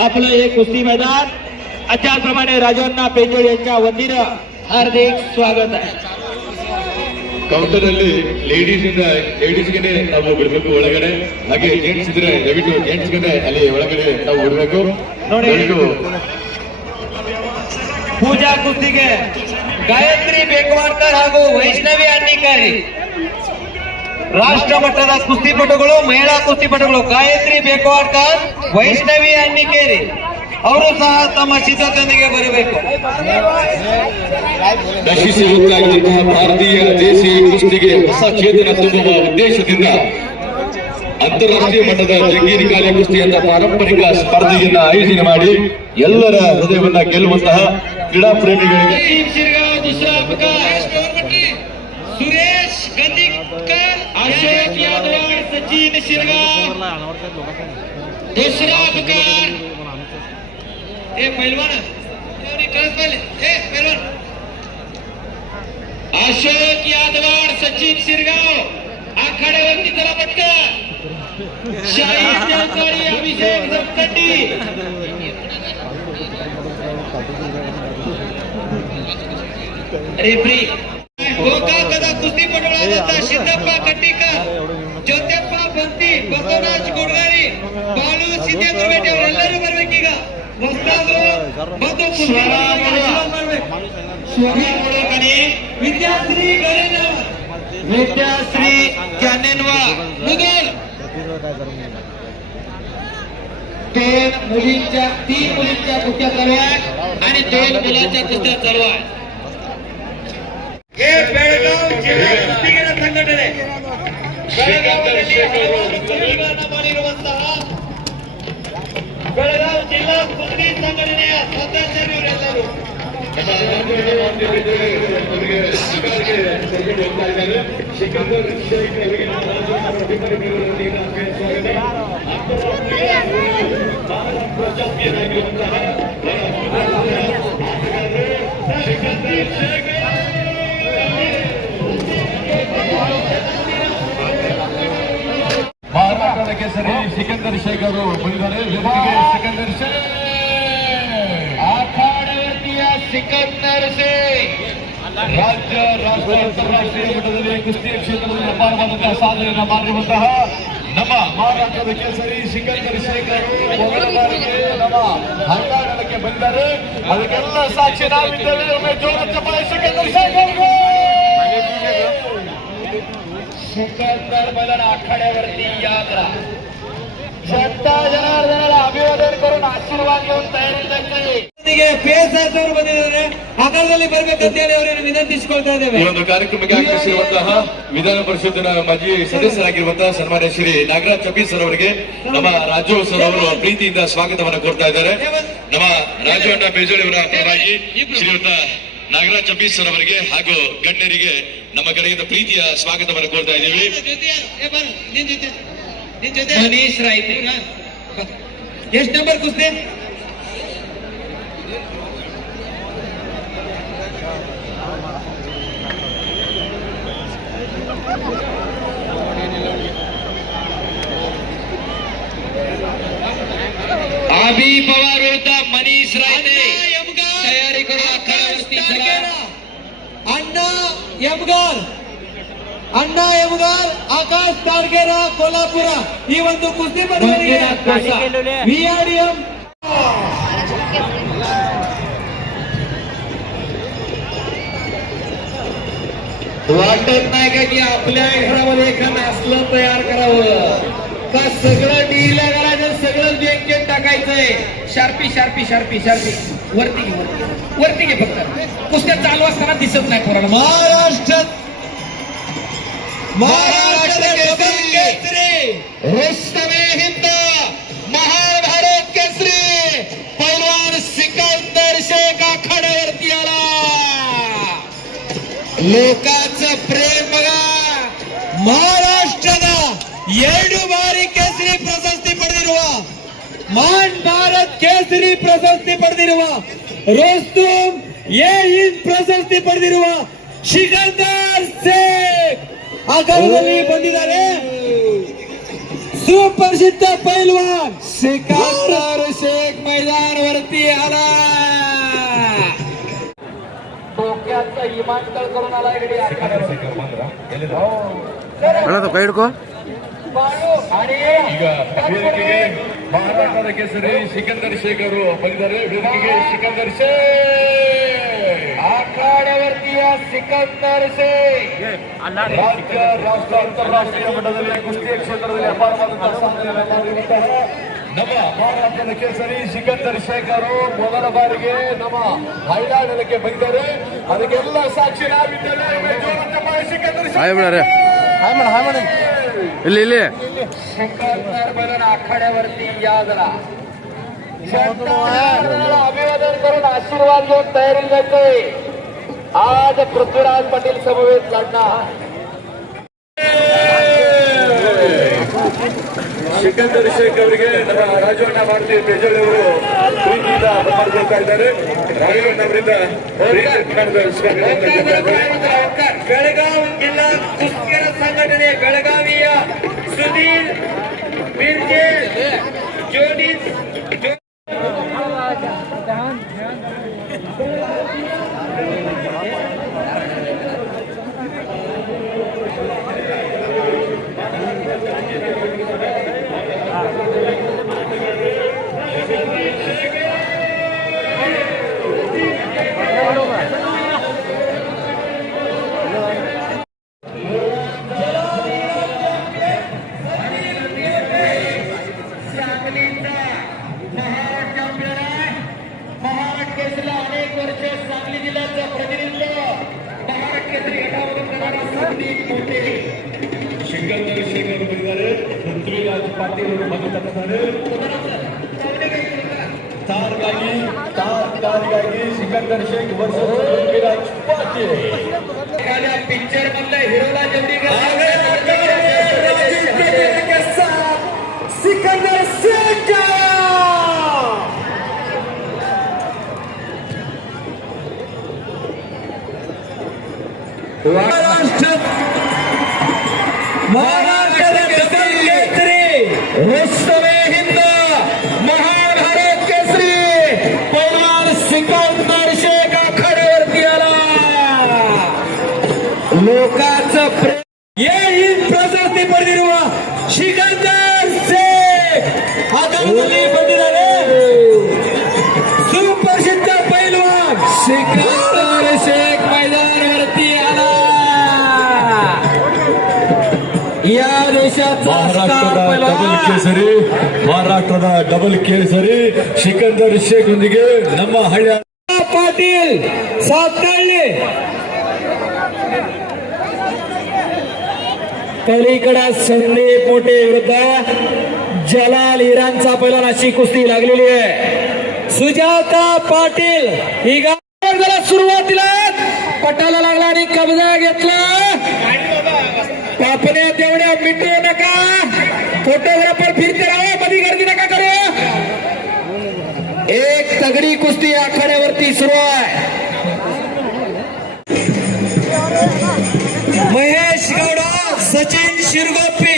आपलं हे कुस्ती मैदान त्याचप्रमाणे राजवण्णा पेंजोळ यांच्या वतीनं हार्दिक स्वागत आहे ಕೌಂಟರ್ ಅಲ್ಲಿ ಲೇಡೀಸ್ ಇಂದ ಲೇಡೀಸ್ಗೆ ನಾವು ಬಿಡಬೇಕು ಒಳಗಡೆ ಹಾಗೆ ಜೆಂಟ್ಸ್ ಇದ್ರೆ ದಯವಿಟ್ಟು ಜೆಂಟ್ಸ್ ಗೆ ಅಲ್ಲಿ ಒಳಗಡೆ ನಾವು ಬಿಡಬೇಕು ನೋಡಿ. ದಯವಿಟ್ಟು ಪೂಜಾ ಕುಸ್ತಿಗೆ ಗಾಯತ್ರಿ ಬೇಕವಾಡ್ಕರ್ ಹಾಗೂ ವೈಷ್ಣವಿ ಅನ್ನಿಕಾರಿ ರಾಷ್ಟ್ರ ಮಟ್ಟದ ಕುಸ್ತಿಪಟುಗಳು ಮಹಿಳಾ ಕುಸ್ತಿಪಟುಗಳು ಗಾಯತ್ರಿ ಬೇಕೋಡ್ಕರ್ ವೈಷ್ಣವಿ ಅಣ್ಣಿಕೇರಿ ಅವರು ಸಹ ತಮ್ಮ ಸಿದ್ಧತೆಯೊಂದಿಗೆ ಬರಬೇಕು. ನಶಿಸಿ ಭಾರತೀಯ ದೇಶೀಯ ಕುಸ್ತಿಗೆ ಹೊಸ ಚೇತನ ತುಂಬುವ ಉದ್ದೇಶದಿಂದ ಅಂತಾರಾಷ್ಟ್ರೀಯ ಮಟ್ಟದ ಜಂಗೀರಿ ಕುಸ್ತಿ ಕುಸ್ತಿಯಂತ ಪಾರಂಪರಿಕ ಸ್ಪರ್ಧೆಯನ್ನ ಆಯೋಜನೆ ಮಾಡಿ ಎಲ್ಲರ ಹೃದಯವನ್ನ ಗೆಲ್ಲುವಂತಹ ಕ್ರೀಡಾ ಪ್ರೇಮಿಗಳಿಗೆ ಸುರೇಶ್ अशोक यादव सचिन शिरगाव दुसरा अपघात ए पैलवान. ए पैलवान. अशोक यादवाड सचिन शिरगाव आखाड्यावरती चला पटकन शाहीर देवकारी अभिषेक रेफरी ಗೋಕಾಕದ ಕುಸ್ತಿಪಟುಗಳಾದಂತಹ ಸಿದ್ದಪ್ಪ ಕಟ್ಟಿಕರ್ ಜ್ಯೋತಿಯಪ್ಪ ಬಂತಿ ಬಸವರಾಜ್ ಗುಡ್ಗಾರಿ ಬಾಳು ಸಿದ್ದೇಂದ್ರ ಬೇಟೆ ಅವರೆಲ್ಲರೂ ಬರ್ಬೇಕೀಗ ಹೊಸ್ತಾದ್ರು ಬಂದು ಕುಸ್ತಿ ಆಶೀರ್ವಾದ ಮಾಡ್ಬೇಕು. ಸ್ವರ್ಣ ಕಣಿ ವಿದ್ಯಾಶ್ರೀ ಗರೇನವ विद्याश्री जानेनवा मुघल दोन मुलींच्या तीन मुलींच्या कुस्त्या चालू आहेत आणि दोन मुलांच्या कुस्त्या चालू आहेत हे ಕುಟ್ಟಿಗೆರ ಸಂಘಟನೆ. ಮಾಡಿರುವಂತಹ ಬೆಳಗಾವಿ ಜಿಲ್ಲಾ ಕುದುರೆ ಸಂಘಟನೆಯ ಸದಸ್ಯರು ಇವರೆಲ್ಲರೂ. ಸಿಕಂದರ್ ಶೇಖ್ ಅವರಿಗೆ ಸ್ವಾಗತ ಸಿಕಂದರ್ ಶೇಖ್ ಸಿಕಂದರ್ ಶೇಖರ್ ಬಂದಿದ್ದಾರೆ ಸಿಕಂದರ್ ಶೇಖ್ ಅಖಾಡವರ್ತಿಯ ಸಿಕಂದರ್ ಶೇಖ್ ರಾಜ್ಯ ರಾಷ್ಟ್ರ ಅಂತಾರಾಷ್ಟ್ರೀಯ ಮಟ್ಟದಲ್ಲಿ ಕುಸ್ತಿಯ ಕ್ಷೇತ್ರದಲ್ಲಿ ಅಪಾರವಾದಂತಹ ಸಾಧನೆಯನ್ನ ಮಾಡಿರುವಂತಹ ನಮ್ಮ ಮಹಾರಾಷ್ಟ್ರದ ಕೇಸರಿ ಸಿಕಂದರ್ ಶೇಖರ್ ನಮ್ಮ ಹರಿಯಾಣಕ್ಕೆ ಬಂದಿದ್ದಾರೆ ಅದಕ್ಕೆಲ್ಲ ಸಾಕ್ಷಿ ನಾವಿದ್ದೇವೆ ಒಮ್ಮೆ ಜೋರ ಚಪಾಯಿ ಸಿಕಂದರ್ ಶೇಖರ್ ಸಿಕಂದರ್ ಬದಲ ಅಖಾಡ್ಯಾವರ್ತಿ ಯಾತ್ರ यात्रा जनता जनार्दनाला अभिवादन करून आशीर्वाद घेऊन तयारी त्यांचे ಪೇಸ್ ಅವರು ಬಂದಿದ್ದಾರೆ ಅಗಲದಲ್ಲಿ ಬರ್ಬೇಕಂತ ಹೇಳಿ ಅವರನ್ನು ವಿನಂತಿಸಿಕೊಳ್ತಾ ಈ ಇದ್ದೇವೆ ಒಂದು ಕಾರ್ಯಕ್ರಮಕ್ಕೆ ಆಗಮಿಸಿರುವಂತಹ ವಿಧಾನ ಪರಿಷತ್ತಿನ ಮಾಜಿ ಸದಸ್ಯರಾಗಿರುವಂತಹ ಸನ್ಮಾನ್ಯ ಶ್ರೀ ನಾಗರಾಜ್ ಚಬ್ಬಿ ಸರ್ ಅವರಿಗೆ ನಮ್ಮ ರಾಜು ಸರ್ ಅವರು ಪ್ರೀತಿಯಿಂದ ಸ್ವಾಗತವನ್ನು ಕೋರ್ತಾ ಇದ್ದಾರೆ ನಮ್ಮ ರಾಜು ಅಣ್ಣ ಬೇಜೋಳಿ ಅವರ ಪರವಾಗಿ ಶ್ರೀಯುತ ನಾಗರಾಜ್ ಚಬ್ಬಿ ಸರ್ ಅವರಿಗೆ ಹಾಗೂ ಗಣ್ಯರಿಗೆ ನಮ್ಮ ಕಡೆಯಿಂದ ಪ್ರೀತಿಯ ಸ್ವಾಗತವನ್ನು ಕೋರ್ತಾ ಇದ್ದೀವಿ ಗಣೇಶ್ ರಾಯ್ತಿಗ ಎಷ್ಟು ನಂಬರ್ ಕುಸ್ತಿ ಅಭಿ ಪವಾರ್ ವಿರುದ್ಧ ಮನೀಶ್ ರಾಯ್ತೆ ತಯಾರಿಕರು ಅಣ್ಣ ಎಂಗಾರ್ ಅಣ್ಣ ಎಮಗಾರ್ ಆಕಾಶ್ ತಾರ್ಗೇರ ಕೋಲ್ಹಾಪುರ ಈ ಒಂದು ಕುಸ್ತಿ ಪಂದ್ಯಾವಳಿಗೆ ವಿಆರ್ಡಿಎಂ वाटत नाही का की आपल्या घरामध्ये एखादं असलं तयार करावं का सगळं डीला करायचं सगळं बँकेत टाकायचंय शार्पी शार्पी शार्पी शार्पी वरती घे वरती वरती घे फक्त कुस्त्या चालू असताना दिसत नाही पोराला महाराष्ट्र महाराष्ट्र केसरी रुस्तमे हिंद महाभारत केसरी पैलवान सिकंदर लोकांचं प्रेम बघा. महाराष्ट्राला येडू बारी केसरी ಪ್ರಶಸ್ತಿ ಪಡೆದಿರುವ ಮಾನ್ ಭಾರತ್ ಕೇಸರಿ ಪ್ರಶಸ್ತಿ ಪಡೆದಿರುವ ರೋಸ್ತುಂ ಏ ಹಿಂದ್ ಪ್ರಶಸ್ತಿ ಪಡೆದಿರುವ ಶಿಖಂದರ್ ಸೇನ್ ಆಕಾರದಲ್ಲಿ ಬಂದಿದ್ದಾರೆ. ಸುಪ್ರಸಿದ್ಧ ಪೈಲ್ವಾನ್ ಸಿಕಾರ್ ಶೇಖ್ मैदान ವರ್ತಿ आला डोक्याचा करून आला ಈಗ ಕೇಸರಿ ಸಿಕಂದರ್ ಶೇಖರ್ ಅವರು ಬಂದಿದ್ದಾರೆ. ಸಿಕಂದರ್ ಶೇಖ್. आखाड्यावरती या सिकंदर शेख ರಾಜ್ಯ ರಾಷ್ಟ್ರ ಅಂತಾರಾಷ್ಟ್ರೀಯ ಮಟ್ಟದಲ್ಲಿ ಕುಸ್ತಿ ಕ್ಷೇತ್ರದಲ್ಲಿ ಅಪಾರವಾದಂತಹ ಸಾಧನೆಯನ್ನು ಮಾಡಿರುವಂತಹ ನಮ್ಮ ಮಹಾರಾಷ್ಟ್ರದ ಕೇಸರಿ ಸಿಕಂದರ್ ಶೇಖ್ ಅವರು ಮೊದಲ ಬಾರಿಗೆ ನಮ್ಮ ಹೈಲಾಡಲಕ್ಕೆ ಬಂದಿದ್ದಾರೆ ಅದಕ್ಕೆಲ್ಲ ಸಾಕ್ಷಿ ನಾವಿದ್ದೇವೆ ಜೋರಾದ ಚಪ್ಪಾಳೆ ಸಿಕಂದರ್ ಶೇಖ್ ಹಾಯ್ ಬಿಡಾರೆ हाय म्हण हाय म्हण ಇಲ್ಲಿ ಇಲ್ಲಿ सिकंदर बनून आखाड्यावरती यादला अभिवादन करून आशीर्वाद घेऊन तयारी जायचंय आज पृथ्वीराज पाटील समवेत लढणार ಸಿಕಂದರ್ ಶೇಖ್ ಅವರಿಗೆ ನಮ್ಮ ರಾಜವಣ್ಣ ಭಾರತಿ ಬೇಜಾಳ್ ಅವರು ಪ್ರೀತಿಯಿಂದ ಬರ್ಕೊಳ್ತಾ ಇದ್ದಾರೆ ರಾಜವಣ್ಣ ಅವರಿಂದ ಪ್ರೀತಿ ಕಾಣದ ಸ್ವಾಗತವನ್ನು ಕೋರ್ತಾ ಇದ್ದಾರೆ. ಬೆಳಗಾವಿ ಜಿಲ್ಲಾ ಕುಸ್ತಿಯರ ಸಂಘಟನೆ ಬೆಳಗಾವಿಯ ಸುನೀಲ್ ಬಿರ್ಜೆ ಜೋಡಿ जिल्ह्याचं प्रतिनिधित्व महाराष्ट्रातील गटामधून करणारा संदीप मोठे सिकंदर शेखर परिवार पृथ्वीराज पाटील मदत असणारे चार गागी शेख वर्सेस पृथ्वीराज पिक्चर मधल्या हिरोला जल्दी ಮಹಾರಾಷ್ಟ್ರದ star ಡಬಲ್ पैलवान ಕೇಸರಿ ಮಹಾರಾಷ್ಟ್ರದ ಡಬಲ್ ಕೇಸರಿ ಸಿಕಂದರ್ ಶೇಖ್ ಒಂದಿಗೆ ನಮ್ಮ ಹಳ್ಳಿಯ पाटील साताळले पलीकडे संदीप मोठे विरुद्ध जलाल इराणचा पहिला अशी कुस्ती लागलेली आहे सुजाता पाटील ही गाडी जरा सुरुवातीला पटाला लागला आणि कब्जा घेतला पापण्या तेवढ्या मिटू नका फोटोग्राफर फिरते राहा मध्ये गर्दी नका करू. एक तगडी कुस्ती आखाड्यावरती सुरू आहे. महेश गौडा सचिन शिरगोपी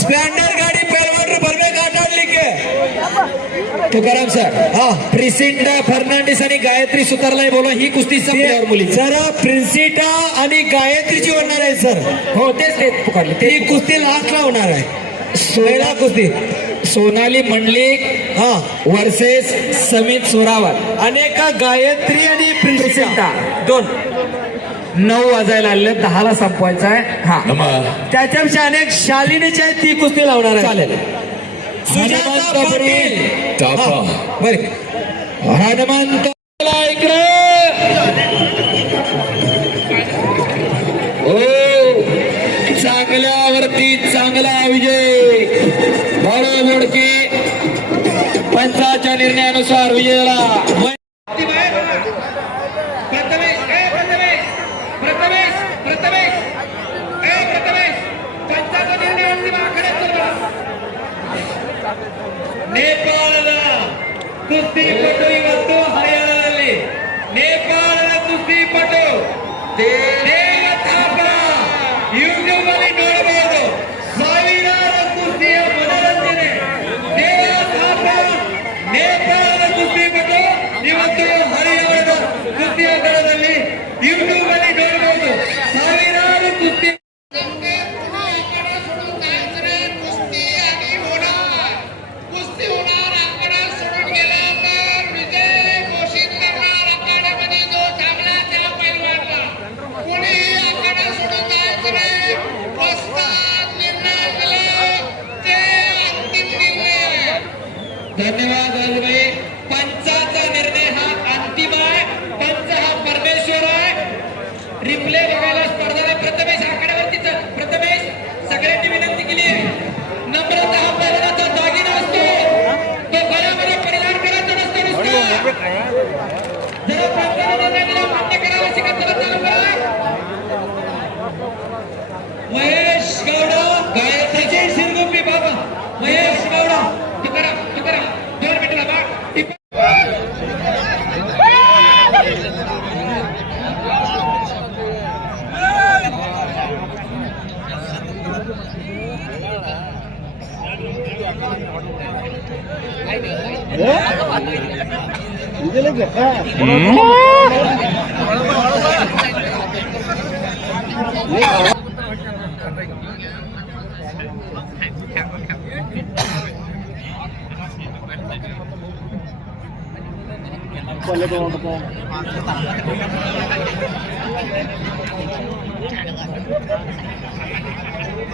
स्प्लेंडर गाडी पहलवान बलवे काटाडली के तुकाराम सर हा प्रिसिंडा फर्नांडिस आणि गायत्री सुतारला बोला ही कुस्ती संपल्यावर मुली. जरा प्रिन्सिटा आणि गायत्रीची होणार आहे सर हो तेच तेच पुकारले ती कुस्ती लास्टला होणार आहे. महिला कुस्ती. सोनाली मंडलिक हा वर्सेस समित सुरावत अनेक गायत्री आणि प्रिंसिता दोन. नऊ वाजायला आले दहाला संपवायचा आहे. हा. त्याच्यापेक्षा अनेक शालिनीची आहे ती कुस्ती लावणार आहे हनुमंत बरे. हनुमंत. इकडे. ನೇಪಾಳದ ಕುಸ್ತಿಪಟು ಇವತ್ತು ಹರಿಯಾಣದಲ್ಲಿ. ನೇಪಾಳದ ಕುಸ್ತಿಪಟು കൊല്ലം പോകുമ്പോ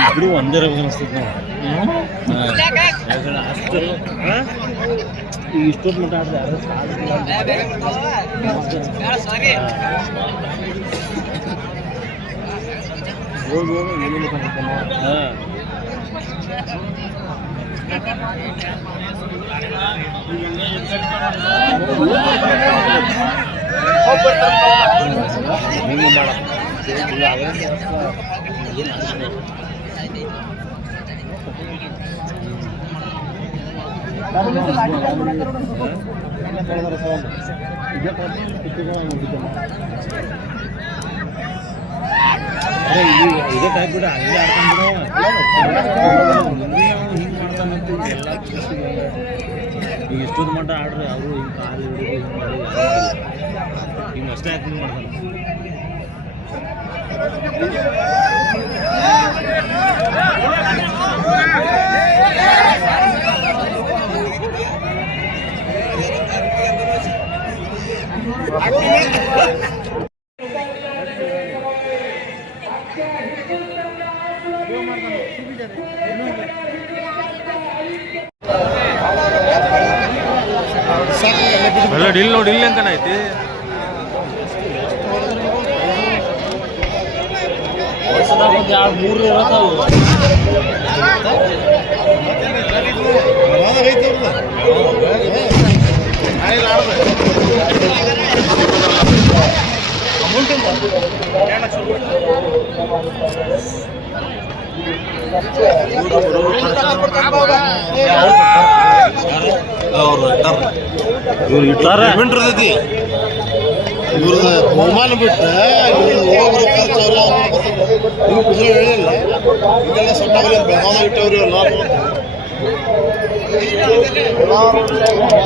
ಇಬ್ರು ಒಂದೇ ರೋಗ? ಈಗ ಇಷ್ಟೊತ್ತು ಮಟ್ಟ ಆಡಿದ್ರೆ ಹೋಗಿ ಹೋಗಿ ಏನೇನು ಹಾಂ ಇದೇ ಟೈಪ್ ಬಿಡ ಹಂಗೆ ಎಲ್ಲ ಈಗ ಇಷ್ಟೊಂದು ಮಟ್ಟ ಆಡ್ರಿ ಅವರು ಹಿಂಗೆ ಕಾಲು ಹಿಂಗೆ ಮಾಡಿ ಹಿಂಗೆ ಅಷ್ಟೇ ಯಾಕೆ ಮಾಡ್ತಾರೆ. ಅಲ್ಲ ಇವ್ರು ಇಟ್ಟಾರ ಇರ್ತೈತಿ ಇವ್ರದ್ದು ಬಹುಮಾನ ಬಿಟ್ಟು ಇವ್ರದ್ದು ಹೋಗೋರು ಖರ್ಚು ಎಲ್ಲ ನೀವು ಕುದುರೆ ಹೇಳಿಲ್ಲ ಈಗೆಲ್ಲ ಸೊಟ್ಟಾಗಲಿ ಬೆಳಗಾವ ಇಟ್ಟವ್ರಿ ಎಲ್ಲಾರು ಅವನು ಹೊಡಿತಿದ್ದ